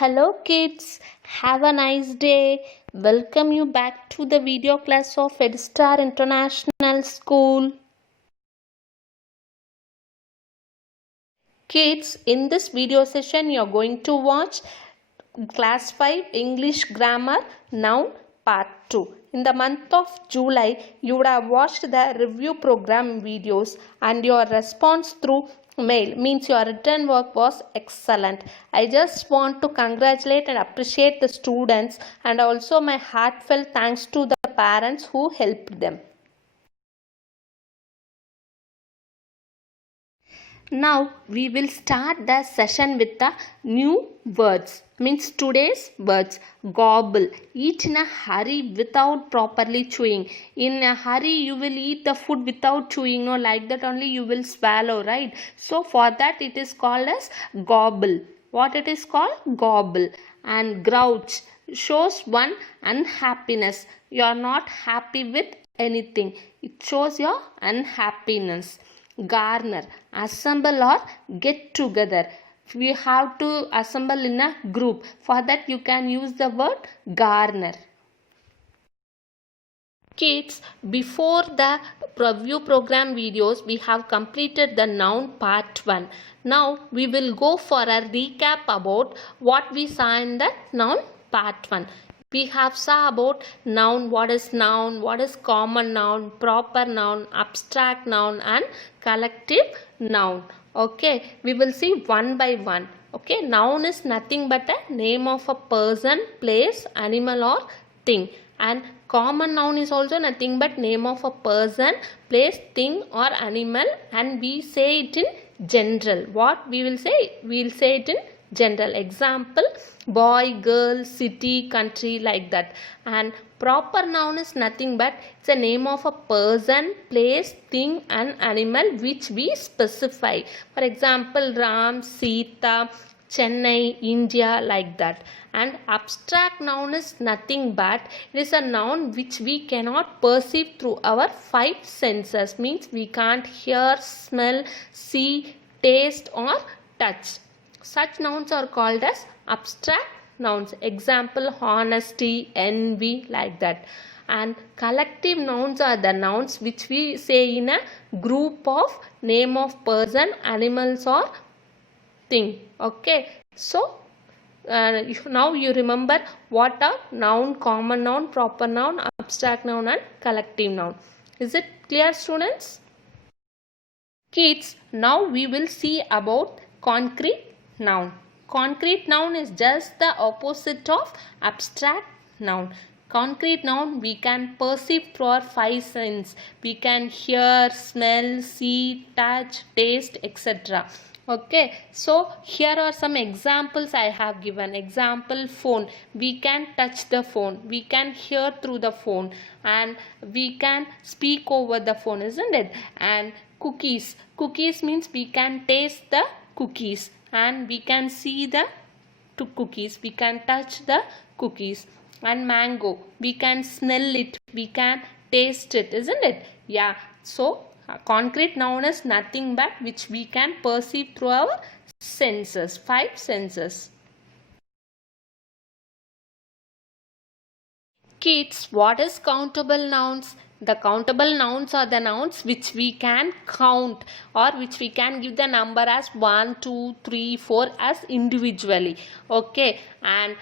Hello kids, have a nice day. Welcome you back to the video class of Edstar International School. Kids, in this video session you are going to watch class 5 English grammar noun part 2. In the month of July, you would have watched the review program videos and your response through mail means your written work was excellent. I just want to congratulate and appreciate the students and also my heartfelt thanks to the parents who helped them. Now we will start the session with the new words. Means today's words. Gobble. Eat in a hurry without properly chewing. In a hurry you will eat the food without chewing. No, like that only you will swallow, right? So for that it is called as gobble. What it is called? Gobble. And grouch shows one unhappiness. You are not happy with anything. It shows your unhappiness. Garner, assemble or get together. We have to assemble in a group. For that you can use the word garner. Kids, before the review program videos, we have completed the noun part 1. Now we will go for a recap about what we saw in the noun part 1. We have saw about noun, what is common noun, proper noun, abstract noun and collective noun. Okay, we will see one by one. Okay, noun is nothing but a name of a person, place, animal or thing. And common noun is also nothing but name of a person, place, thing or animal, and we say it in general. What we will say? We will say it in general. Example, boy, girl, city, country, like that. And proper noun is nothing but it's a name of a person, place, thing and animal which we specify. For example, Ram, Sita, Chennai, India, like that. And abstract noun is nothing but it is a noun which we cannot perceive through our 5 senses. Means we can't hear, smell, see, taste or touch. Such nouns are called as abstract nouns. Example, honesty, envy, like that. And collective nouns are the nouns which we say in a group of name of person, animals or thing. Okay. So now you remember what are noun, common noun, proper noun, abstract noun and collective noun. Is it clear, students? Kids, now we will see about concrete noun. Concrete noun is just the opposite of abstract noun. Concrete noun we can perceive through our 5 senses. We can hear, smell, see, touch, taste, etc. Okay, so here are some examples I have given. Example, phone. We can touch the phone. We can hear through the phone. And we can speak over the phone, isn't it? And cookies. Cookies means we can taste the cookies. And we can see the cookies. We can touch the cookies. And mango. We can smell it. We can taste it, isn't it? Yeah. So concrete noun is nothing but which we can perceive through our senses, 5 senses. Kids, what is countable nouns? The countable nouns are the nouns which we can count or which we can give the number as 1, 2, 3, 4 as individually. Okay, and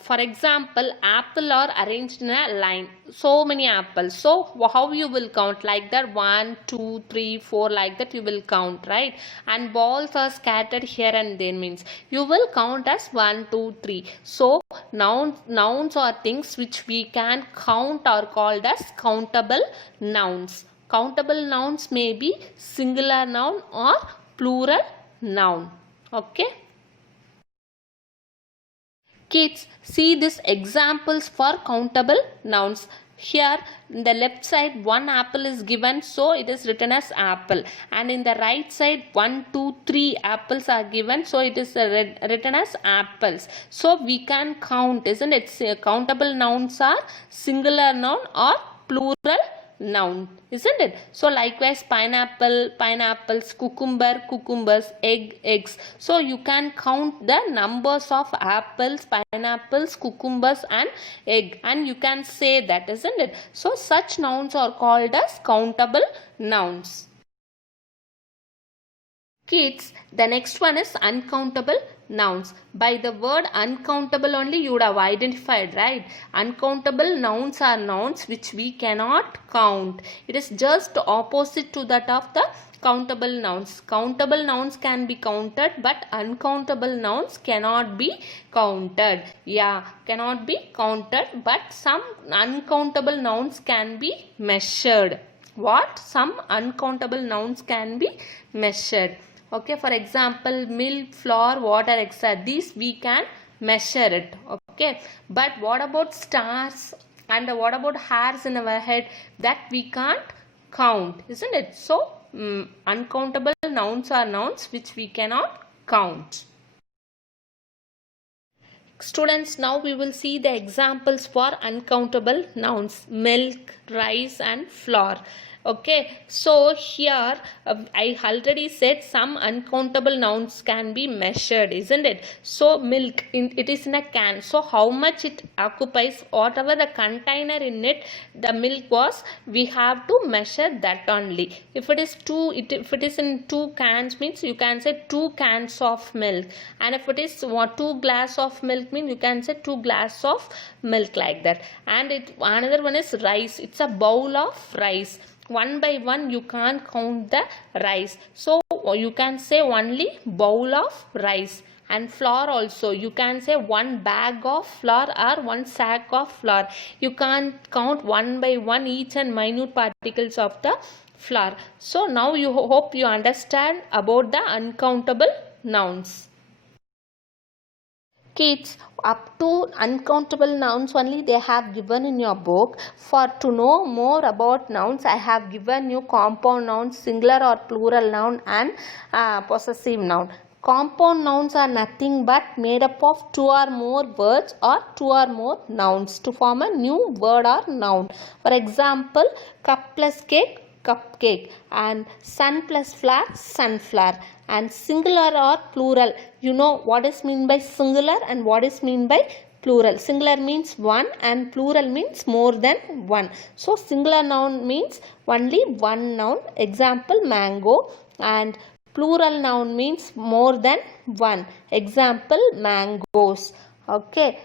for example, apple are arranged in a line. So many apples. So how you will count? Like that 1, 2, 3, 4 like that you will count, right? And balls are scattered here and there means you will count as 1, 2, 3. So nouns are things which we can count are called as countable nouns. Countable nouns may be singular noun or plural noun. Okay. Kids, see these examples for countable nouns. Here in the left side 1 apple is given, so it is written as apple, and in the right side 1, 2, 3 apples are given, so it is written as apples. So we can count, isn't it? Countable nouns are singular noun or plural noun, isn't it? So likewise, pineapple, pineapples, cucumber, cucumbers, egg, eggs. So you can count the numbers of apples, pineapples, cucumbers and egg, and you can say that, isn't it? So such nouns are called as countable nouns. Kids, the next one is uncountable nouns. By the word uncountable only you would have identified, right? Uncountable nouns are nouns which we cannot count. It is just opposite to that of the countable nouns. Countable nouns can be counted, but uncountable nouns cannot be counted. Yeah, cannot be counted, but some uncountable nouns can be measured. What? Some uncountable nouns can be measured. Okay, for example, milk, flour, water, etc. These we can measure it. Okay, but what about stars and what about hairs in our head? That we can't count, isn't it? So uncountable nouns are nouns which we cannot count. Students, now we will see the examples for uncountable nouns: milk, rice and flour. Okay, so here I already said some uncountable nouns can be measured, isn't it? So milk, it is in a can. So how much it occupies, whatever the container in it, the milk was, we have to measure that only. If it is if it is in 2 cans, means you can say 2 cans of milk. And if it is 2 glass of milk, means you can say 2 glass of milk, like that. And another one is rice. It's a bowl of rice. One by one you can't count the rice, so you can say only bowl of rice. And flour also, you can say 1 bag of flour or 1 sack of flour. You can't count one by one each and minute particles of the flour. So now you hope you understand about the uncountable nouns. Kids, up to uncountable nouns only they have given in your book. For to know more about nouns, I have given you compound nouns, singular or plural noun and possessive noun. Compound nouns are nothing but made up of 2 or more words or 2 or more nouns to form a new word or noun. For example, cup plus cake, cupcake, and sun plus flower, sunflower. And singular or plural, you know what is mean by singular and what is mean by plural. Singular means one and plural means more than one. So singular noun means only one noun. Example, mango. And plural noun means more than one. Example, mangoes. Okay.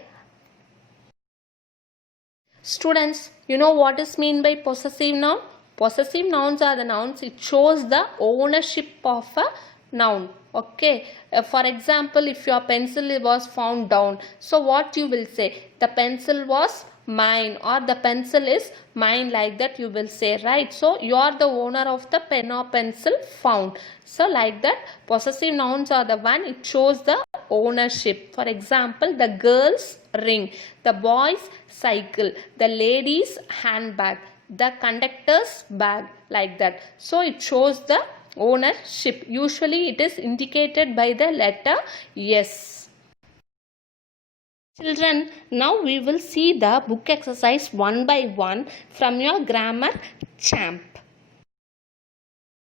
Students, you know what is mean by possessive noun? Possessive nouns are the nouns, it shows the ownership of a noun. Okay, for example, if your pencil was found down, so what you will say? The pencil was mine, or the pencil is mine, like that you will say, right? So you are the owner of the pen or pencil found. So like that, possessive nouns are the one, it shows the ownership. For example, the girl's ring, the boy's cycle, the lady's handbag, the conductor's bag, like that. So it shows the ownership. Usually it is indicated by the letter S. Children, now we will see the book exercise one by one from your grammar champ.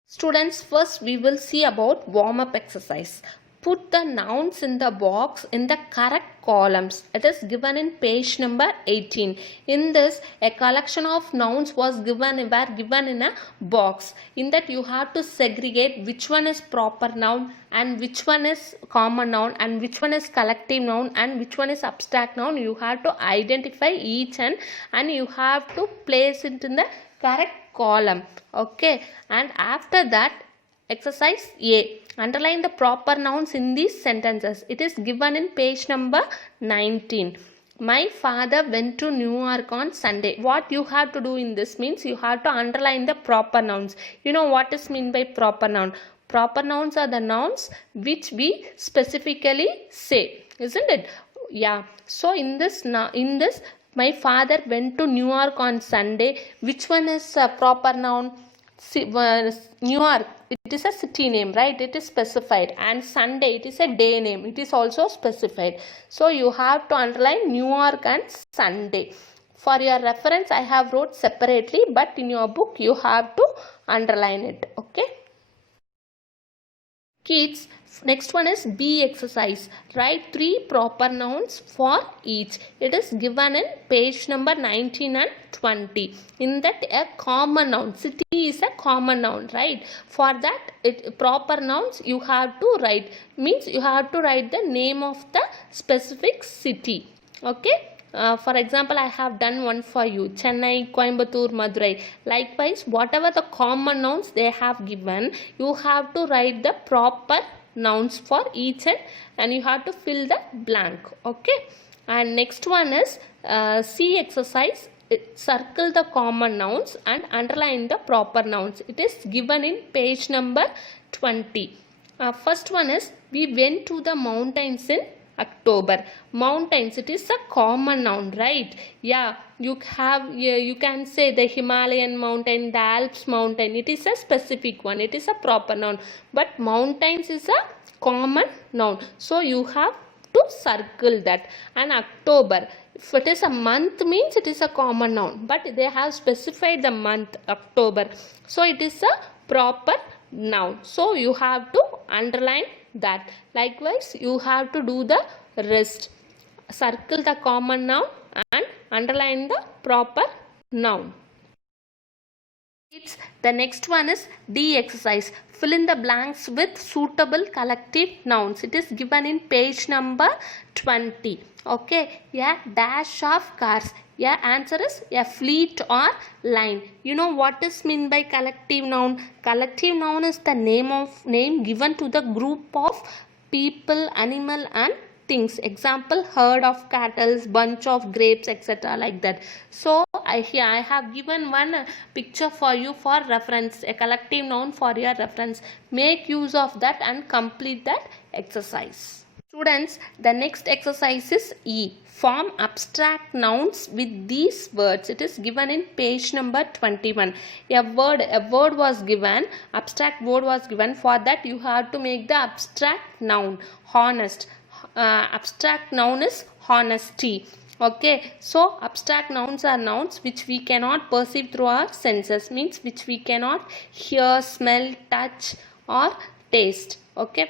Students, first we will see about warm-up exercise. Put the nouns in the box in the correct columns. It is given in page number 18. In this, a collection of nouns were given in a box. In that you have to segregate which one is proper noun and which one is common noun and which one is collective noun and which one is abstract noun. You have to identify each and you have to place it in the correct column. Okay, and after that, exercise A. Underline the proper nouns in these sentences. It is given in page number 19. My father went to New York on Sunday. What you have to do in this means you have to underline the proper nouns. You know what is meant by proper noun? Proper nouns are the nouns which we specifically say, isn't it? Yeah. So in this, my father went to New York on Sunday. Which one is a proper noun? New York, it is a city name, right? It is specified. And Sunday, it is a day name. It is also specified. So you have to underline New York and Sunday. For your reference, I have wrote separately, but in your book, you have to underline it. Okay. Kids, next one is B exercise. Write 3 proper nouns for each. It is given in page number 19 and 20. In that, a common noun. City is a common noun, right? For that, proper nouns you have to write. Means you have to write the name of the specific city. Okay. For example, I have done one for you. Chennai, Coimbatore, Madurai. Likewise, whatever the common nouns they have given, you have to write the proper nouns for each and you have to fill the blank. Okay. And next one is C exercise. Circle the common nouns and underline the proper nouns. It is given in page number 20. First one is, we went to the mountains in October. Mountains, it is a common noun, right? Yeah, you can say the Himalayan mountain, the Alps mountain. It is a specific one. It is a proper noun. But mountains is a common noun. So you have to circle that. And October, if it is a month, means it is a common noun. But they have specified the month October. So it is a proper noun. So you have to underline that. Likewise, you have to do the rest. Circle the common noun and underline the proper noun. The next one is D exercise. Fill in the blanks with suitable collective nouns. It is given in page number 20. Okay, a dash of cars. Yeah, answer is a fleet or line. You know what is meant by collective noun? Collective noun is the name given to the group of people, animal and things. Example, herd of cattle, bunch of grapes, etc. like that. So here I have given one picture for you for reference, a collective noun for your reference. Make use of that and complete that exercise. Students, the next exercise is E. Form abstract nouns with these words. It is given in page number 21. A word was given, abstract word was given. For that you have to make the abstract noun. Honest. Abstract noun is honesty. Okay, so abstract nouns are nouns which we cannot perceive through our senses. Means which we cannot hear, smell, touch or taste. Okay.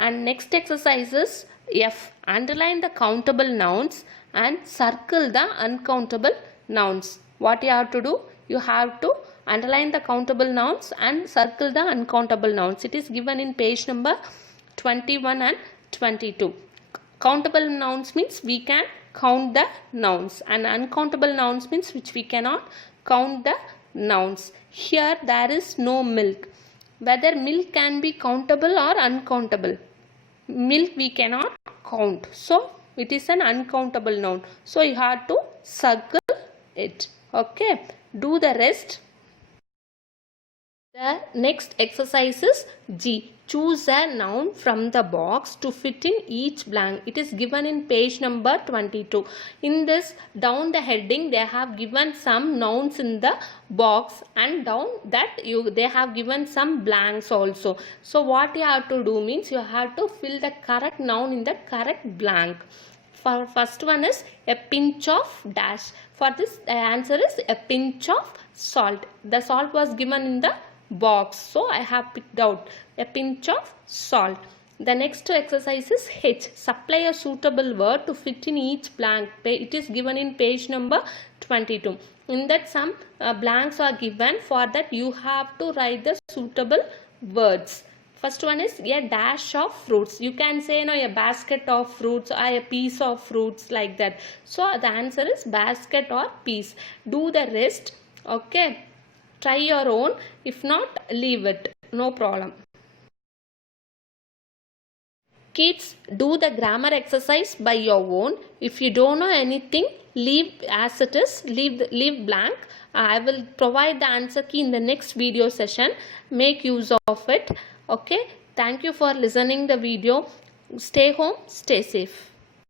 And next exercise is F. Underline the countable nouns and circle the uncountable nouns. What you have to do? You have to underline the countable nouns and circle the uncountable nouns. It is given in page number 21 and 22. Countable nouns means we can count the nouns, and uncountable nouns means which we cannot count the nouns. Here there is no milk. Whether milk can be countable or uncountable. Milk we cannot count. So it is an uncountable noun. So you have to circle it. Okay. Do the rest. The next exercise is G. Choose a noun from the box to fit in each blank. It is given in page number 22. In this, down the heading, they have given some nouns in the box, and down that they have given some blanks also. So what you have to do means you have to fill the correct noun in the correct blank. For first one is a pinch of dash. For this, the answer is a pinch of salt. The salt was given in the box, so I have picked out a pinch of salt. The next exercise is H. Supply a suitable word to fit in each blank. It is given in page number 22. In that some blanks are given. For that you have to write the suitable words. First one is a dash of fruits. You can say a basket of fruits or a piece of fruits, like that. So the answer is basket or piece. Do the rest. Okay. Try your own. If not, leave it. No problem. Kids, do the grammar exercise by your own. If you don't know anything, leave as it is. Leave blank. I will provide the answer key in the next video session. Make use of it. Okay. Thank you for listening the video. Stay home. Stay safe.